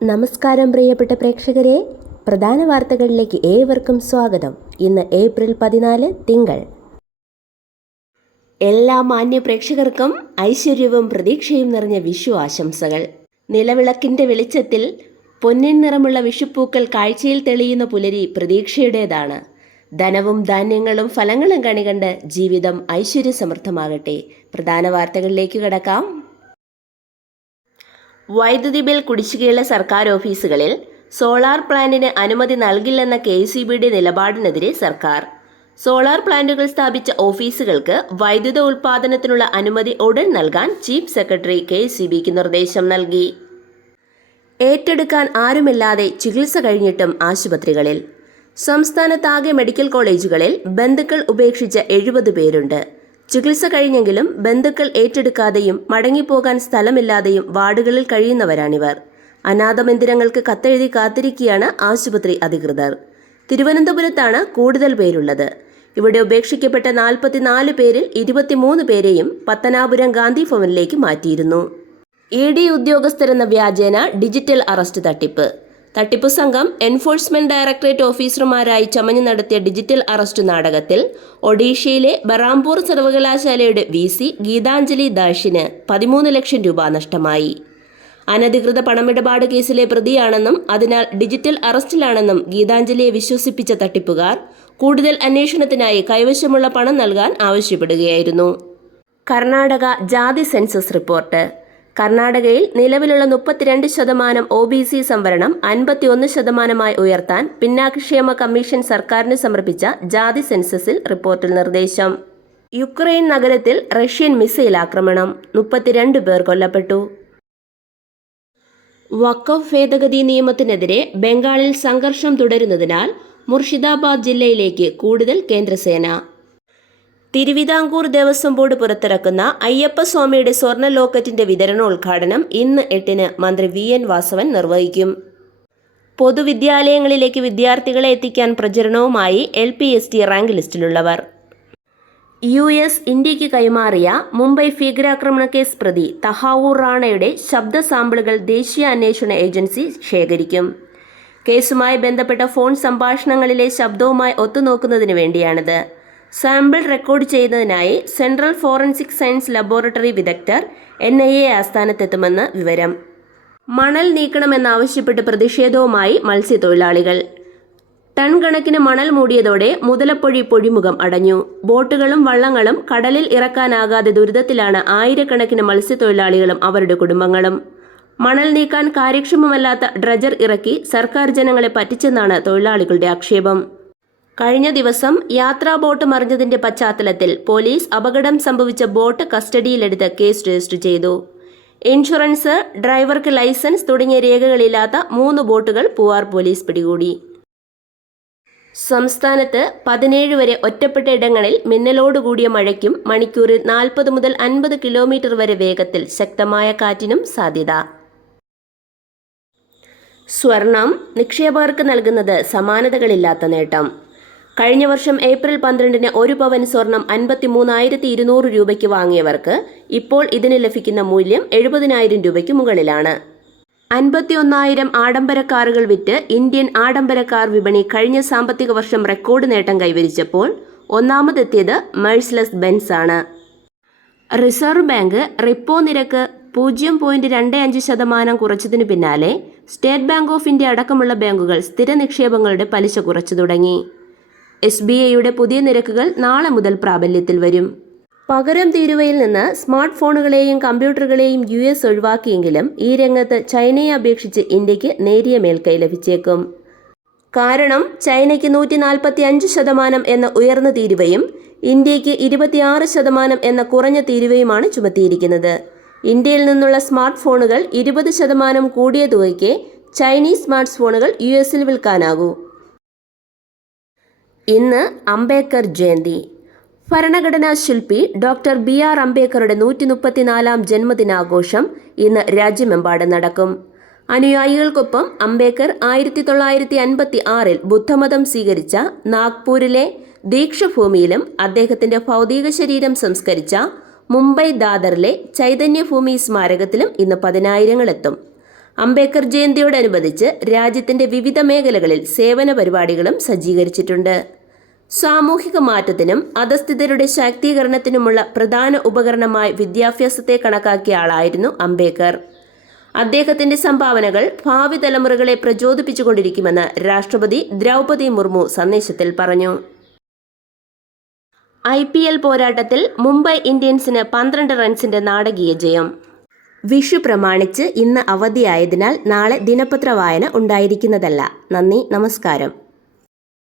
നമസ്കാരം പ്രിയപ്പെട്ട പ്രേക്ഷകരെ. പ്രധാന വാർത്തകളിലേക്ക് ഏവർക്കും സ്വാഗതം. ഇന്ന് ഏപ്രിൽ പതിനാല് തിങ്കൾ. എല്ലാ മാന്യ പ്രേക്ഷകർക്കും ഐശ്വര്യവും പ്രതീക്ഷയും നിറഞ്ഞ വിഷു ആശംസകൾ. നിലവിളക്കിന്റെ വെളിച്ചത്തിൽ പൊന്നിൻ നിറമുള്ള വിഷുപ്പൂക്കൾ കാഴ്ചയിൽ തെളിയുന്ന പുലരി പ്രതീക്ഷയുടേതാണ്. ധനവും ധാന്യങ്ങളും ഫലങ്ങളും കണികണ്ട് ജീവിതം ഐശ്വര്യസമൃദ്ധമാകട്ടെ. പ്രധാന വാർത്തകളിലേക്ക് കടക്കാം. വൈദ്യുതി ബിൽ കുടിശ്ശികയുള്ള സർക്കാർ ഓഫീസുകളിൽ സോളാർ പ്ലാന്റിന് അനുമതി നൽകില്ലെന്ന കെ സി ബിയുടെ നിലപാടിനെതിരെ സർക്കാർ. സോളാർ പ്ലാന്റുകൾ സ്ഥാപിച്ച ഓഫീസുകൾക്ക് വൈദ്യുത ഉൽപാദനത്തിനുള്ള അനുമതി ഉടൻ നൽകാൻ ചീഫ് സെക്രട്ടറി കെ സി ബിക്ക് നിർദ്ദേശം നൽകി. ഏറ്റെടുക്കാൻ ആരുമില്ലാതെ ചികിത്സ കഴിഞ്ഞിട്ടും ആശുപത്രികളിൽ. സംസ്ഥാനത്താകെ മെഡിക്കൽ കോളേജുകളിൽ ബന്ധുക്കൾ ഉപേക്ഷിച്ച എഴുപത് പേരുണ്ട്. ചികിത്സ കഴിഞ്ഞെങ്കിലും ബന്ധുക്കൾ ഏറ്റെടുക്കാതെയും മടങ്ങിപ്പോകാൻ സ്ഥലമില്ലാതെയും വാർഡുകളിൽ കഴിയുന്നവരാണിവർ. അനാഥമന്ദിരങ്ങൾക്ക് കത്തെഴുതി കാത്തിരിക്കുകയാണ് ആശുപത്രി അധികൃതർ. തിരുവനന്തപുരത്താണ് കൂടുതൽ പേരുള്ളത്. ഇവിടെ ഉപേക്ഷിക്കപ്പെട്ട നാൽപ്പത്തിനാല് പേരിൽ ഇരുപത്തിമൂന്ന് പേരെയും പത്തനാപുരം ഗാന്ധി ഭവനിലേക്ക് മാറ്റിയിരുന്നു. ഇ ഡി ഉദ്യോഗസ്ഥരെന്ന വ്യാജേന ഡിജിറ്റൽ അറസ്റ്റ് തട്ടിപ്പ്. തട്ടിപ്പു സംഘം എൻഫോഴ്സ്മെന്റ് ഡയറക്ടറേറ്റ് ഓഫീസർമാരായി ചമഞ്ഞു നടത്തിയ ഡിജിറ്റൽ അറസ്റ്റ് നാടകത്തിൽ ഒഡീഷയിലെ ബറാംപൂർ സർവകലാശാലയുടെ വി സി ഗീതാഞ്ജലി ദാഷിന് പതിമൂന്ന് ലക്ഷം രൂപ നഷ്ടമായി. അനധികൃത പണമിടപാട് കേസിലെ പ്രതിയാണെന്നും അതിനാൽ ഡിജിറ്റൽ അറസ്റ്റിലാണെന്നും ഗീതാഞ്ജലിയെ വിശ്വസിപ്പിച്ച തട്ടിപ്പുകാർ കൂടുതൽ അന്വേഷണത്തിനായി കൈവശമുള്ള പണം നൽകാൻ ആവശ്യപ്പെടുകയായിരുന്നു. കർണാടക ജാതി സെൻസസ് റിപ്പോർട്ട്. കർണാടകയിൽ നിലവിലുള്ള മുപ്പത്തിരണ്ട് ശതമാനം ഒ ബി സി സംവരണം അൻപത്തിയൊന്ന് ശതമാനമായി ഉയർത്താൻ പിന്നാക്കക്ഷേമ കമ്മീഷൻ സർക്കാരിന് സമർപ്പിച്ച ജാതി സെൻസസിൽ റിപ്പോർട്ടിൽ നിർദ്ദേശം. യുക്രൈൻ നഗരത്തിൽ റഷ്യൻ മിസൈൽ ആക്രമണം. മുപ്പത്തിരണ്ട് പേർ കൊല്ലപ്പെട്ടു. വഖഫ് ഭേദഗതി നിയമത്തിനെതിരെ ബംഗാളിൽ സംഘർഷം തുടരുന്നതിനാൽ മുർഷിദാബാദ് ജില്ലയിലേക്ക് കൂടുതൽ കേന്ദ്രസേന. തിരുവിതാംകൂർ ദേവസ്വം ബോർഡ് പുറത്തിറക്കുന്ന അയ്യപ്പസ്വാമിയുടെ സ്വർണ ലോക്കറ്റിന്റെ വിതരണോദ്ഘാടനം ഇന്ന് എട്ടിന് മന്ത്രി വി എൻ വാസവൻ നിർവഹിക്കും. പൊതുവിദ്യാലയങ്ങളിലേക്ക് വിദ്യാർത്ഥികളെ എത്തിക്കാൻ പ്രചരണവുമായി L P S T rank ലിസ്റ്റിലുള്ളവർ. U S ഇന്ത്യയ്ക്ക് കൈമാറിയ മുംബൈ ഭീകരാക്രമണ കേസ് പ്രതി തഹാവൂർ റാണയുടെ ശബ്ദ സാമ്പിളുകൾ ദേശീയ അന്വേഷണ ഏജൻസി ശേഖരിക്കും. കേസുമായി ബന്ധപ്പെട്ട ഫോൺ സംഭാഷണങ്ങളിലെ ശബ്ദവുമായി ഒത്തുനോക്കുന്നതിന് വേണ്ടിയാണിത്. സാമ്പിൾ റെക്കോർഡ് ചെയ്യുന്നതിനായി സെൻട്രൽ ഫോറൻസിക് സയൻസ് ലബോറട്ടറി വിദഗ്ധർ എൻ ഐ എ ആസ്ഥാനത്തെത്തുമെന്ന് വിവരം. മണൽ നീക്കണമെന്നാവശ്യപ്പെട്ട് പ്രതിഷേധവുമായി മത്സ്യത്തൊഴിലാളികൾ. ടൺ കണക്കിന് മണൽ മൂടിയതോടെ മുതലപ്പൊഴി പൊഴിമുഖം അടഞ്ഞു. ബോട്ടുകളും വള്ളങ്ങളും കടലിൽ ഇറക്കാനാകാതെ ദുരിതത്തിലാണ് ആയിരക്കണക്കിന് മത്സ്യത്തൊഴിലാളികളും അവരുടെ കുടുംബങ്ങളും. മണൽ നീക്കാൻ കാര്യക്ഷമമല്ലാത്ത ഡ്രജർ ഇറക്കി സർക്കാർ ജനങ്ങളെ പറ്റിച്ചെന്നാണ് തൊഴിലാളികളുടെ ആക്ഷേപം. കഴിഞ്ഞ ദിവസം യാത്രാ ബോട്ട് മറിഞ്ഞതിന്റെ പശ്ചാത്തലത്തിൽ പോലീസ് അപകടം സംഭവിച്ച ബോട്ട് കസ്റ്റഡിയിലെടുത്ത് കേസ് രജിസ്റ്റർ ചെയ്തു. ഇൻഷുറൻസ് ഡ്രൈവർക്ക് ലൈസൻസ് തുടങ്ങിയ രേഖകളില്ലാത്ത മൂന്ന് ബോട്ടുകൾ പൂവാർ പോലീസ് പിടികൂടി. സംസ്ഥാനത്ത് പതിനേഴ് വരെ ഒറ്റപ്പെട്ട ഇടങ്ങളിൽ മിന്നലോടുകൂടിയ മഴയ്ക്കും മണിക്കൂറിൽ നാൽപ്പത് മുതൽ അൻപത് കിലോമീറ്റർ വരെ വേഗത്തിൽ ശക്തമായ കാറ്റിനും സാധ്യത. സ്വർണം നിക്ഷേപകർക്ക് നൽകുന്നത് സമാനതകളില്ലാത്ത നേട്ടം. കഴിഞ്ഞ വർഷം ഏപ്രിൽ പന്ത്രണ്ടിന് ഒരു പവൻ സ്വർണം അൻപത്തിമൂന്നായിരത്തി ഇരുന്നൂറ് രൂപയ്ക്ക് വാങ്ങിയവർക്ക് ഇപ്പോൾ ഇതിന് ലഭിക്കുന്ന മൂല്യം എഴുപതിനായിരം രൂപയ്ക്ക് മുകളിലാണ്. അൻപത്തിയൊന്നായിരം ആഡംബര കാറുകൾ വിറ്റ് ഇന്ത്യൻ ആഡംബര കാർ വിപണി കഴിഞ്ഞ സാമ്പത്തിക വർഷം റെക്കോർഡ് നേട്ടം കൈവരിച്ചപ്പോൾ ഒന്നാമതെത്തിയത് മേഴ്സ്ലെസ് ബെൻസ് ആണ്. റിസർവ് ബാങ്ക് റിപ്പോ നിരക്ക് പൂജ്യം പോയിന്റ് രണ്ട് അഞ്ച് ശതമാനം കുറച്ചതിനു പിന്നാലെ സ്റ്റേറ്റ് ബാങ്ക് ഓഫ് ഇന്ത്യ അടക്കമുള്ള ബാങ്കുകൾ സ്ഥിര നിക്ഷേപങ്ങളുടെ പലിശ കുറച്ചു തുടങ്ങി. എസ് ബി ഐയുടെ പുതിയ നിരക്കുകൾ നാളെ മുതൽ പ്രാബല്യത്തിൽ വരും. പകരം തീരുവയിൽ നിന്ന് സ്മാർട്ട് ഫോണുകളെയും കമ്പ്യൂട്ടറുകളെയും യു എസ് ഒഴിവാക്കിയെങ്കിലും ഈ രംഗത്ത് ചൈനയെ അപേക്ഷിച്ച് ഇന്ത്യയ്ക്ക് നേരിയ മേൽക്കൈ ലഭിച്ചേക്കും. കാരണം ചൈനയ്ക്ക് നൂറ്റി നാൽപ്പത്തി അഞ്ച് ശതമാനം എന്ന ഉയർന്ന തീരുവയും ഇന്ത്യയ്ക്ക് ഇരുപത്തിയാറ് ശതമാനം എന്ന കുറഞ്ഞ തീരുവയുമാണ് ചുമത്തിയിരിക്കുന്നത്. ഇന്ത്യയിൽ നിന്നുള്ള സ്മാർട്ട് ഫോണുകൾ ഇരുപത് ശതമാനം കൂടിയ തുകയ്ക്ക് ചൈനീസ് സ്മാർട്ട് ഫോണുകൾ യു എസിൽ വിൽക്കാനാകൂ. ഇന്ന് അംബേദ്കർ ജയന്തി. ഭരണഘടനാ ശില്പി ഡോക്ടർ ബി ആർ അംബേദ്കറുടെ നൂറ്റി മുപ്പത്തിനാലാം ജന്മദിനാഘോഷം ഇന്ന് രാജ്യമെമ്പാടും നടക്കും. അനുയായികൾക്കൊപ്പം അംബേദ്കർ ആയിരത്തി തൊള്ളായിരത്തി അൻപത്തി ആറിൽ ബുദ്ധമതം സ്വീകരിച്ച നാഗ്പൂരിലെ ദീക്ഷഭൂമിയിലും അദ്ദേഹത്തിന്റെ ഭൗതിക ശരീരം സംസ്കരിച്ച മുംബൈ ദാദറിലെ ചൈതന്യഭൂമി സ്മാരകത്തിലും ഇന്ന് പതിനായിരങ്ങളെത്തും. അംബേദ്കർ ജയന്തിയോടനുബന്ധിച്ച് രാജ്യത്തിന്റെ വിവിധ മേഖലകളിൽ സേവന പരിപാടികളും സജ്ജീകരിച്ചിട്ടുണ്ട്. സാമൂഹിക മാറ്റത്തിനും അധസ്ഥിതരുടെ ശാക്തീകരണത്തിനുമുള്ള പ്രധാന ഉപകരണമായി വിദ്യാഭ്യാസത്തെ കണക്കാക്കിയ ആളായിരുന്നു അംബേദ്കർ. അദ്ദേഹത്തിന്റെ സംഭാവനകൾ ഭാവി തലമുറകളെ പ്രചോദിപ്പിച്ചുകൊണ്ടിരിക്കുമെന്ന് രാഷ്ട്രപതി ദ്രൗപദി മുർമു സന്ദേശത്തിൽ പറഞ്ഞു. ഐ പി എൽ പോരാട്ടത്തിൽ മുംബൈ ഇന്ത്യൻസിന് പന്ത്രണ്ട് റൺസിന്റെ നാടകീയ ജയം. വിഷു പ്രമാണിച്ച് ഇന്ന് അവധിയായതിനാൽ നാളെ ദിനപത്ര വായന ഉണ്ടായിരിക്കുന്നതല്ല. നന്ദി നമസ്കാരം.